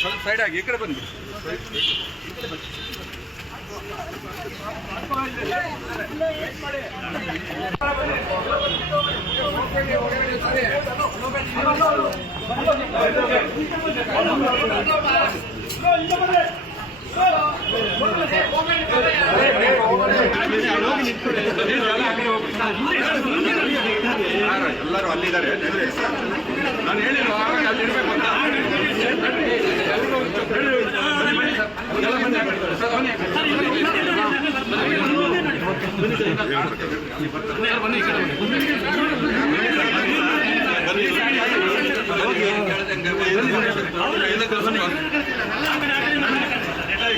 ಸ್ವಲ್ಪ ಸೈಡ್ ಆಗಿ ಈ ಕಡೆ ಬಂದ್ಬಿಡಿ. ಎಲ್ಲರೂ ಅಲ್ಲಿದ್ದಾರೆ. ನಾನು ಹೇಳಿಲ್ವ ಅಲ್ಲಿರ್ಬೇಕು ಅಂತ.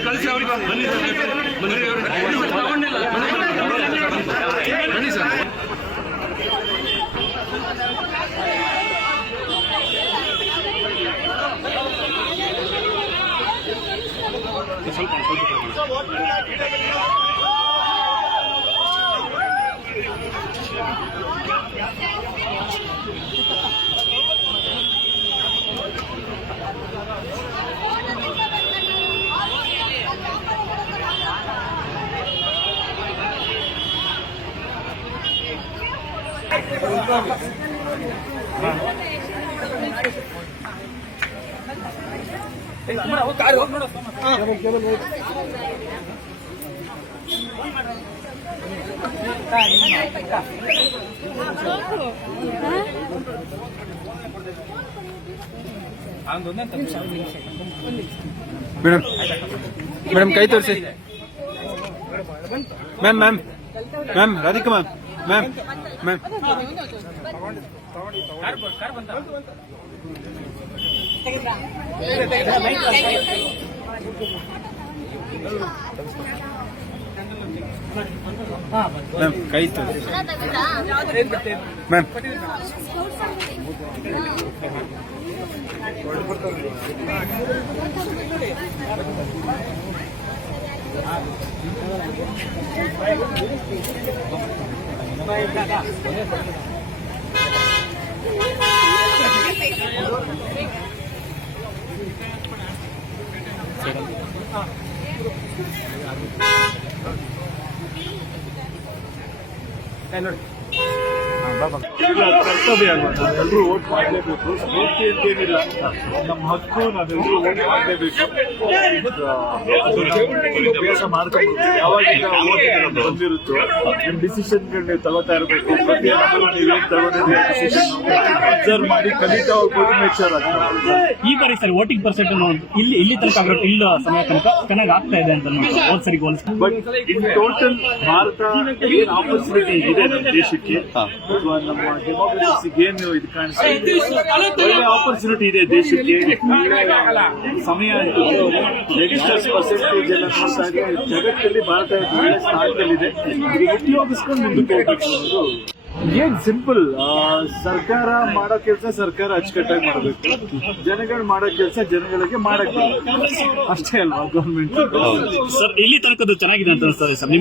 ಕಳಿಸಿ ಅವ್ರಿಗೆ ಬನ್ನಿ ಸರ್. ಮೇಡಮ್ ಕೈ ತೋರಿಸಿ. Ma'am ma'am ma'am Radhika ma'am ma'am ma'am ma'am ಕೈ ತೋರಿಸಿ. ಮ್ಯಾಮ್ ಕರ್ತವ್ಯ ಅಲ್ವಾ, ನಾವೆಲ್ಲರೂ ವೋಟ್ ಮಾಡಲೇಬೇಕು. ಸ್ಫೂರ್ತಿ ಅಂತೇನಿಲ್ಲ, ನಮ್ಮ ಹಕ್ಕು, ನಾವೆಲ್ಲರೂ ವೋಟ್ ಮಾಡಲೇಬೇಕು. ಅಭ್ಯಾಸ ಮಾಡ್ಕೊಂಡು ಯಾವಾಗ ವೋಟ್ ಬಂದಿರುತ್ತೋ ನಿಮ್ಮ ಡಿಸಿಷನ್ಗಳು ನೀವು ತಗೋತಾ ಇರಬೇಕು. ಪ್ರತಿಯೊಂದು ನೀವು ಏನು ತಗೊಂಡಿದ್ದೀವಿ ಡಿಸಿಷನ್ ಅಬ್ಸರ್ವ್ ಮಾಡಿ ಕಲಿತಾ ಹೋಗ್ಬೋದು, ಮೆಚೂರ್ ಆಗ್ತದೆ. ಈ ಬಾರಿ ಸರ್ ವೋಟಿಂಗ್ ಪರ್ಸೆಂಟ್ ಇಲ್ಲಿ ತನಕ ಇಲ್ಲ ಸಮಯ ತನಕ ಚೆನ್ನಾಗಿ ಆಗ್ತಾ ಇದೆ ಅಂತ ಹೋದ್ ಸರಿ ಹೋಲಿಸ್ತಾರೆ. ಬಟ್ ಇನ್ ಟೋಟಲ್ ಭಾರತ ಏನ್ ಆಪರ್ಚುನಿಟಿ ಇದೆ ನಮ್ಮ ದೇಶಕ್ಕೆ ಅಥವಾ ನಮ್ಮ ಡೆಮೋಕ್ರಸಿಗೆ ಏನು ಇದು ಕಾಣಿಸ್ತಾ ಒಳ್ಳೆ ಆಪರ್ಚುನಿಟಿ ಇದೆ ದೇಶಕ್ಕೆ. ಸಮಯ ರಿಜಿಸ್ಟರ್ಸ್ ಪರ್ಸೆಂಟೇಜ್ ಎಲ್ಲ ನೋಡಿದಾಗ ಜಗತ್ತಲ್ಲಿ ಭಾರತ ಒಳ್ಳೆ ಸ್ಥಾನದಲ್ಲಿದೆ. ಇದು ಉಪಯೋಗಿಸ್ಕೊಂಡು ಮುಂದಕ್ಕೆ ಹೋಗ್ಬೇಕು ಅನ್ನೋದು ಏನ್ ಸಿಂಪಲ್. ಸರ್ಕಾರ ಮಾಡೋ ಕೆಲಸ ಸರ್ಕಾರ ಅಚ್ಚುಕಟ್ಟಾಗಿ ಮಾಡಬೇಕು, ಜನಗಳು ಮಾಡೋ ಕೆಲಸ ಜನಗಳಿಗೆ ಮಾಡಕ್ಕೆ ಅಷ್ಟೇ ಅಲ್ವಾ ಗೌರ್ಮೆಂಟ್. ಸರ್ ಇಲ್ಲಿ ತನಕ ಚೆನ್ನಾಗಿದೆ ಅಂತ ಅನಿಸ್ತದೆ ಸರ್.